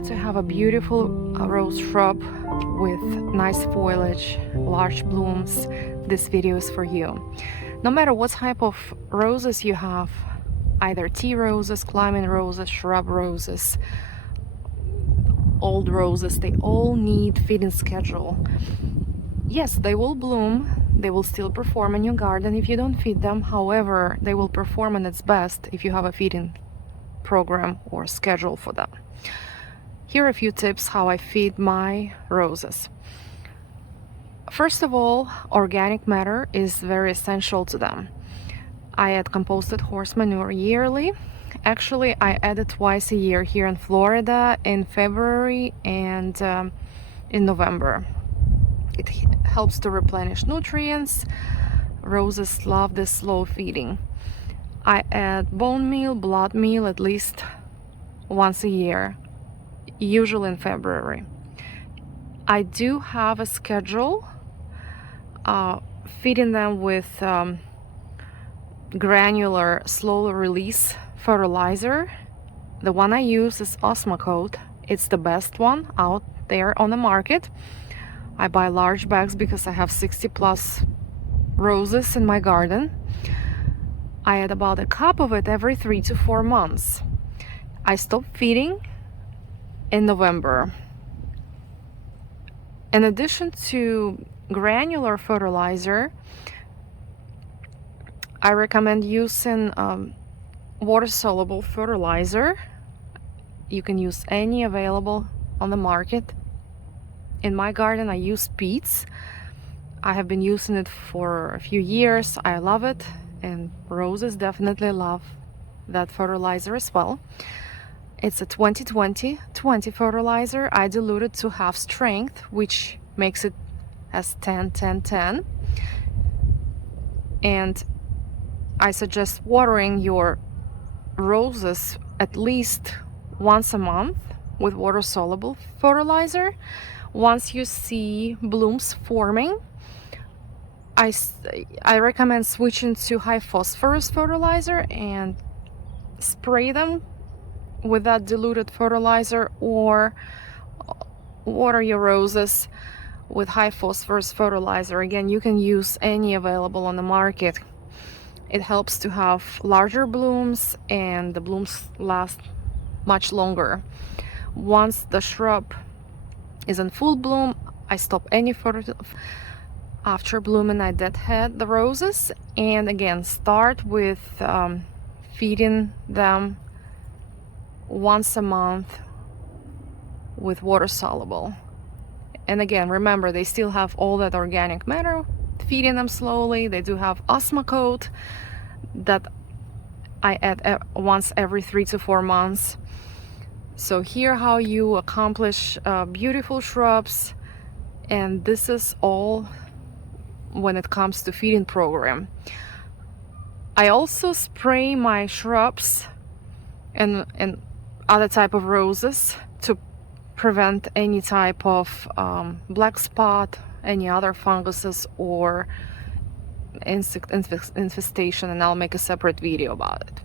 like to have a beautiful rose shrub with nice foliage, large blooms, this video is for you. No matter what type of roses you have, either tea roses, climbing roses, shrub roses, old roses, they all need feeding schedule. Yes, they will bloom, they will still perform in your garden if you don't feed them. However, they will perform at its best if you have a feeding program or schedule for them. Here are a few tips how I feed my roses. First of all, organic matter is very essential to them. I add composted horse manure yearly. Actually, I add it twice a year here in Florida, in February and in November. It helps to replenish nutrients. Roses love this slow feeding. I add bone meal, blood meal at least once a year, usually in February. I do have a schedule feeding them with granular slow release fertilizer. The one I use is Osmocote. It's the best one out there on the market. I buy large bags because I have 60 plus roses in my garden. I add about a cup of it every 3 to 4 months. I stop feeding in November. In addition to granular fertilizer, I recommend using water-soluble fertilizer. You can use any available on the market. In my garden, I use peats. I have been using it for a few years. I love it, and roses definitely love that fertilizer as well. It's a 20-20-20 fertilizer. I dilute it to half strength, which makes it as 10-10-10. And I suggest watering your roses at least once a month with water-soluble fertilizer. Once you see blooms forming, I recommend switching to high phosphorus fertilizer and spray them with that diluted fertilizer, or water your roses with high phosphorus fertilizer. Again, you can use any available on the market. It helps to have larger blooms, and the blooms last much longer. Once the shrub is in full bloom, I stop any fertilizer. After blooming, I deadhead the roses, and again start with feeding them once a month with water soluble. And again, remember, they still have all that organic matter, feeding them slowly. They do have Osmocote that I add once every 3 to 4 months. So here how you accomplish beautiful shrubs, and this is all when it comes to feeding program. I also spray my shrubs and other type of roses to prevent any type of black spot, any other funguses or insect infestation, and I'll make a separate video about it.